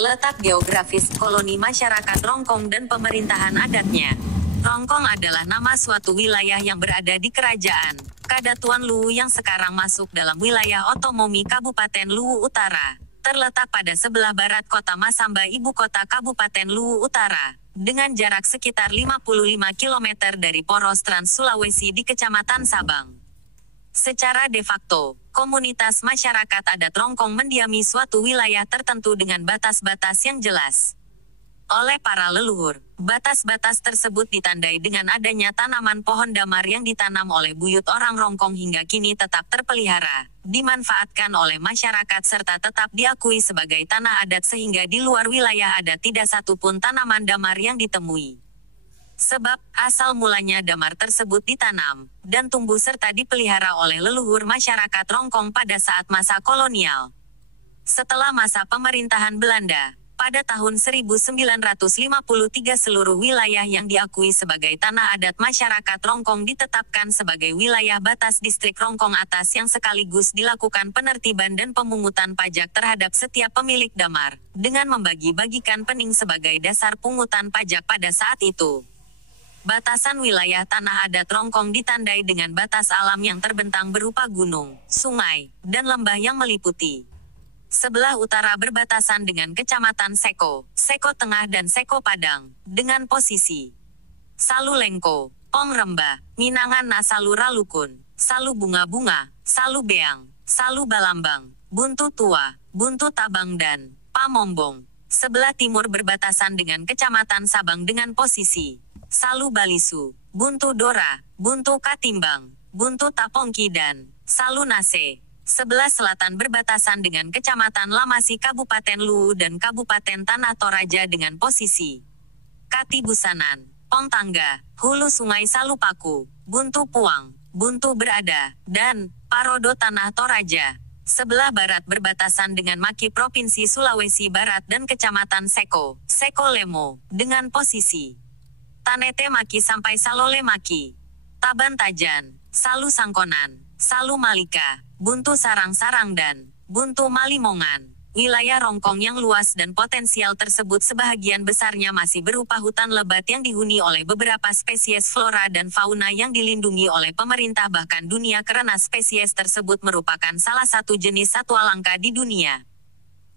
Letak geografis, koloni masyarakat Rongkong dan pemerintahan adatnya. Rongkong adalah nama suatu wilayah yang berada di Kerajaan Kadatuan Luwu yang sekarang masuk dalam wilayah otonomi Kabupaten Luwu Utara. Terletak pada sebelah barat kota Masamba, ibu kota Kabupaten Luwu Utara, dengan jarak sekitar 55 km dari poros Trans Sulawesi di Kecamatan Sabang. Secara de facto, komunitas masyarakat adat Rongkong mendiami suatu wilayah tertentu dengan batas-batas yang jelas oleh para leluhur. Batas-batas tersebut ditandai dengan adanya tanaman pohon damar yang ditanam oleh buyut orang Rongkong hingga kini tetap terpelihara, dimanfaatkan oleh masyarakat serta tetap diakui sebagai tanah adat sehingga di luar wilayah adat tidak satupun tanaman damar yang ditemui. Sebab, asal mulanya damar tersebut ditanam, dan tumbuh serta dipelihara oleh leluhur masyarakat Rongkong pada saat masa kolonial. Setelah masa pemerintahan Belanda, pada tahun 1953 seluruh wilayah yang diakui sebagai tanah adat masyarakat Rongkong ditetapkan sebagai wilayah batas distrik Rongkong Atas yang sekaligus dilakukan penertiban dan pemungutan pajak terhadap setiap pemilik damar, dengan membagi-bagikan pening sebagai dasar pungutan pajak pada saat itu. Batasan wilayah tanah adat Rongkong ditandai dengan batas alam yang terbentang berupa gunung, sungai, dan lembah yang meliputi. Sebelah utara berbatasan dengan Kecamatan Seko, Seko Tengah dan Seko Padang, dengan posisi Salu Lengko, Pong Rembah, Minangan na Salu Ralukun, Salu Bunga-Bunga, Salu Beang, Salu Balambang, Buntu Tua, Buntu Tabang dan Pamombong. Sebelah timur berbatasan dengan Kecamatan Sabang dengan posisi Salu Balisu, Buntu Dora, Buntu Katimbang, Buntu Tapongki dan Salu Nase. Sebelah selatan berbatasan dengan Kecamatan Lamasi Kabupaten Luwu dan Kabupaten Tanah Toraja dengan posisi Kati Busanan, Pong Tangga, Hulu Sungai Salupaku, Buntu Puang, Buntu Berada, dan Parodo Tanah Toraja. Sebelah barat berbatasan dengan Maki Provinsi Sulawesi Barat dan Kecamatan Seko, Seko Lemo, dengan posisi Tanete Maki sampai Salole Maki, Taban Tajan, Salu Sangkonan, Salu Malika, Buntu Sarang-Sarang dan Buntu Malimongan. Wilayah Rongkong yang luas dan potensial tersebut sebahagian besarnya masih berupa hutan lebat yang dihuni oleh beberapa spesies flora dan fauna yang dilindungi oleh pemerintah bahkan dunia karena spesies tersebut merupakan salah satu jenis satwa langka di dunia.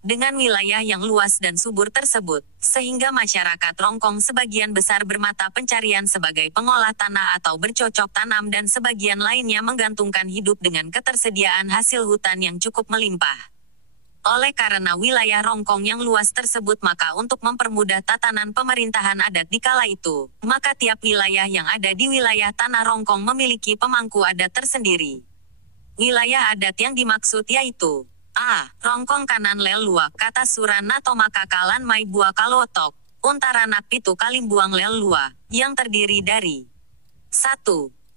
Dengan wilayah yang luas dan subur tersebut, sehingga masyarakat Rongkong sebagian besar bermata pencarian sebagai pengolah tanah atau bercocok tanam dan sebagian lainnya menggantungkan hidup dengan ketersediaan hasil hutan yang cukup melimpah. Oleh karena wilayah Rongkong yang luas tersebut maka untuk mempermudah tatanan pemerintahan adat di kala itu, maka tiap wilayah yang ada di wilayah tanah Rongkong memiliki pemangku adat tersendiri. Wilayah adat yang dimaksud yaitu A. Rongkong Kanan Lelua, Kata Surana Tomakakalan Mai Bua Kalotok, Untaranak Pitu Kalimbuang Lelua, yang terdiri dari 1.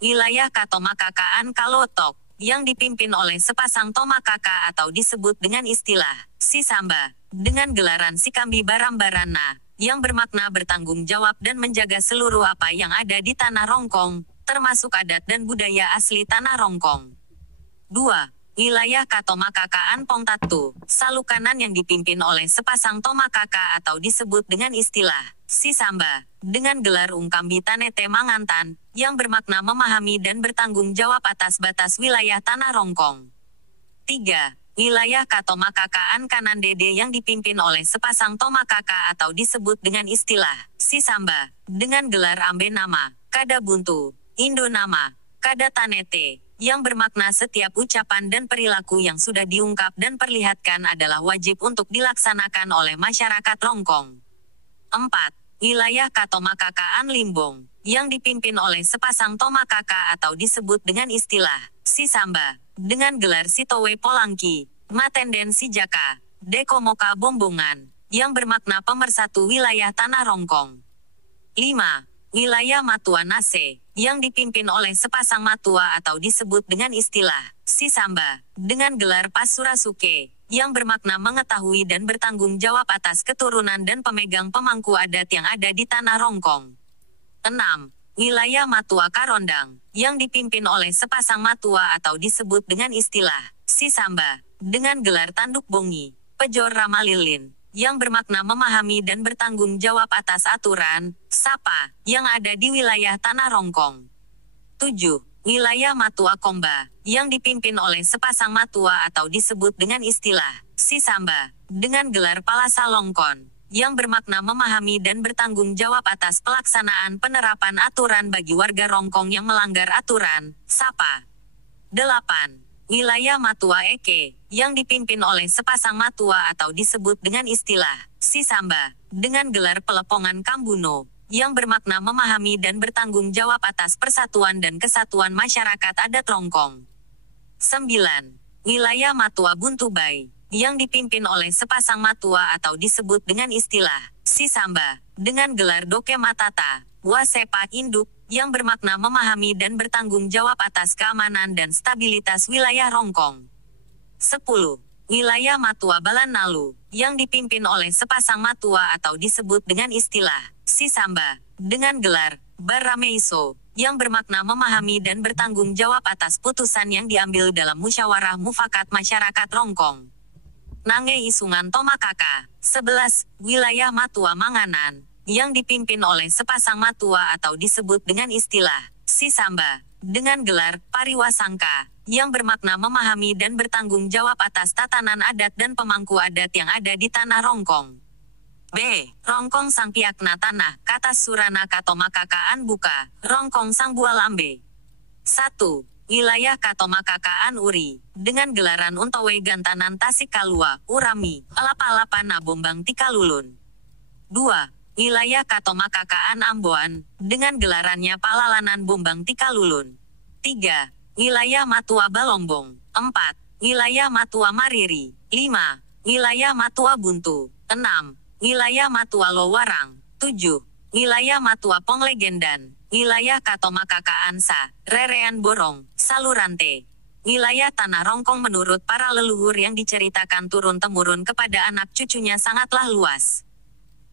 Wilayah Katomakakaan Kalotok, yang dipimpin oleh sepasang Tomakaka atau disebut dengan istilah Sisamba, dengan gelaran Sikambi Barambarana, yang bermakna bertanggung jawab dan menjaga seluruh apa yang ada di tanah Rongkong, termasuk adat dan budaya asli tanah Rongkong. 2. Wilayah Katomakakaan Pongtatu, Salukanan yang dipimpin oleh sepasang Tomakaka atau disebut dengan istilah Sisamba, dengan gelar Ungkambi Tanete Mangantan, yang bermakna memahami dan bertanggung jawab atas batas wilayah tanah Rongkong. 3. Wilayah Katomakakaan Kanan Dede yang dipimpin oleh sepasang Tomakaka atau disebut dengan istilah Sisamba, dengan gelar Ambe Nama, Kada Buntu, Indo Nama, Kada Tanete, yang bermakna setiap ucapan dan perilaku yang sudah diungkap dan perlihatkan adalah wajib untuk dilaksanakan oleh masyarakat Rongkong. 4. Wilayah Katomakakaan Limbong, yang dipimpin oleh sepasang Tomakaka atau disebut dengan istilah Sisamba, dengan gelar Sitowe Polangki, Matenden Sijaka, Dekomoka Bombongan, yang bermakna pemersatu wilayah tanah Rongkong. 5. Wilayah Matua Nase, yang dipimpin oleh sepasang Matua atau disebut dengan istilah Sisamba, dengan gelar Pasurasuke, yang bermakna mengetahui dan bertanggung jawab atas keturunan dan pemegang pemangku adat yang ada di tanah Rongkong. 6. Wilayah Matua Karondang, yang dipimpin oleh sepasang Matua atau disebut dengan istilah Sisamba, dengan gelar Tanduk Bongi, Pejor Ramalilin, yang bermakna memahami dan bertanggung jawab atas aturan, SAPA, yang ada di wilayah Tanah Rongkong. 7. Wilayah Matua Komba, yang dipimpin oleh sepasang matua atau disebut dengan istilah Sisamba, dengan gelar Palasa Longkon, yang bermakna memahami dan bertanggung jawab atas pelaksanaan penerapan aturan bagi warga Rongkong yang melanggar aturan, SAPA. 8. Wilayah Matua Eke, yang dipimpin oleh sepasang matua atau disebut dengan istilah Sisamba, dengan gelar Pelepongan Kambuno, yang bermakna memahami dan bertanggung jawab atas persatuan dan kesatuan masyarakat adat Rongkong. 9. Wilayah Matua Buntubai, yang dipimpin oleh sepasang matua atau disebut dengan istilah Sisamba, dengan gelar Doke Matata, Wasepa Induk, yang bermakna memahami dan bertanggung jawab atas keamanan dan stabilitas wilayah Rongkong. 10. Wilayah Matua Balanalu, yang dipimpin oleh sepasang matua atau disebut dengan istilah Sisamba, dengan gelar Barameiso, yang bermakna memahami dan bertanggung jawab atas putusan yang diambil dalam musyawarah mufakat masyarakat Rongkong. Nange Isungan Tomakaka. 11. Wilayah Matua Manganan, yang dipimpin oleh sepasang matua atau disebut dengan istilah Sisamba, dengan gelar Pariwasangka, yang bermakna memahami dan bertanggung jawab atas tatanan adat dan pemangku adat yang ada di Tanah Rongkong. B. Rongkong Sangpiakna Tanah, kata Surana Katomakakaaan Buka, Rongkong Sangbualambe. 1. Wilayah Katomakakaaan Uri, dengan gelaran Untowe Gantanan Tasik Kalua, Urami, Alapa-Alapa Nabombang Tikalulun. 2. Wilayah Katomakakaaan Amboan, dengan gelarannya Palalanan Bombang Tikalulun. 3. Wilayah Matua Balombong. 4. Wilayah Matua Mariri. 5. Wilayah Matua Buntu. 6. Wilayah Matua Lowarang. 7. Wilayah Matua Ponglegendan. Wilayah Katomakakaaan Sa, Rerean Borong, Salurante. Wilayah Tanah Rongkong menurut para leluhur yang diceritakan turun-temurun kepada anak cucunya sangatlah luas.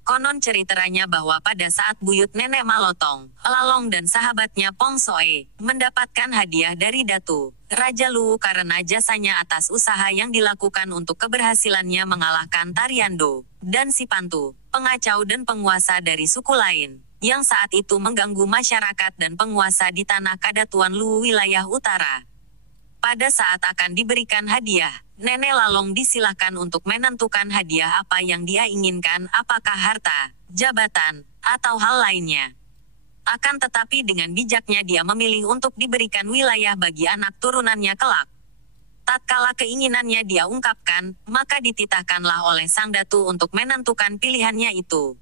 Konon ceriteranya bahwa pada saat buyut Nenek Malotong, Lalong dan sahabatnya Pong Soe, mendapatkan hadiah dari Datu, Raja Luwu karena jasanya atas usaha yang dilakukan untuk keberhasilannya mengalahkan Tariando, dan Sipantu, pengacau dan penguasa dari suku lain, yang saat itu mengganggu masyarakat dan penguasa di tanah Kadatuan Luwu wilayah utara. Pada saat akan diberikan hadiah, Nenek Lalong disilahkan untuk menentukan hadiah apa yang dia inginkan, apakah harta, jabatan, atau hal lainnya. Akan tetapi dengan bijaknya dia memilih untuk diberikan wilayah bagi anak turunannya kelak. Tatkala keinginannya dia ungkapkan, maka dititahkanlah oleh Sang Datu untuk menentukan pilihannya itu.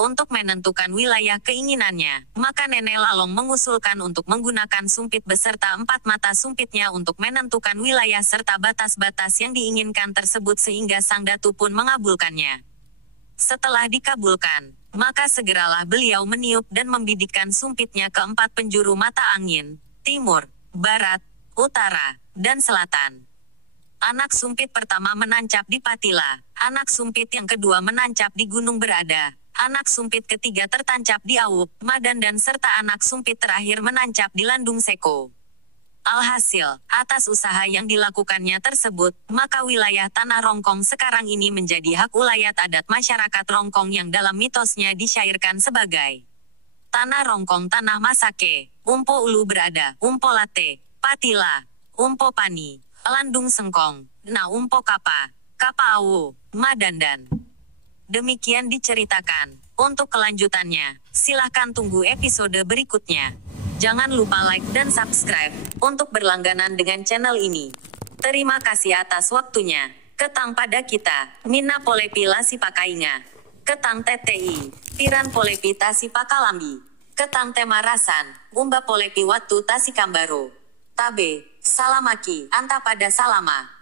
Untuk menentukan wilayah keinginannya, maka Nenek Lalong mengusulkan untuk menggunakan sumpit beserta 4 mata sumpitnya untuk menentukan wilayah serta batas-batas yang diinginkan tersebut sehingga Sang Datu pun mengabulkannya. Setelah dikabulkan, maka segeralah beliau meniup dan membidikkan sumpitnya ke 4 penjuru mata angin, timur, barat, utara, dan selatan. Anak sumpit pertama menancap di Patila, anak sumpit yang kedua menancap di Gunung Berada, anak sumpit ketiga tertancap di Awuk, Madandan serta anak sumpit terakhir menancap di Landung Seko. Alhasil, atas usaha yang dilakukannya tersebut, maka wilayah Tanah Rongkong sekarang ini menjadi hak ulayat adat masyarakat Rongkong yang dalam mitosnya disyairkan sebagai Tanah Rongkong Tanah Masake, Umpo Ulu Berada, Umpo Late, Patila, Umpo Pani, Landung Sengkong, Na Umpo Kapa, Kapa Awu, Madandan. Demikian diceritakan. Untuk kelanjutannya, silahkan tunggu episode berikutnya. Jangan lupa like dan subscribe untuk berlangganan dengan channel ini. Terima kasih atas waktunya. Ketang pada kita, Mina Polepi Lasi Pakainga. Ketang TTI, Tiran Polepi Tasi Pakalambi. Ketang Temarasan, Umba Polepi Watu Tasi Kambaro. Tabe, Salamaki, Anta pada Salama.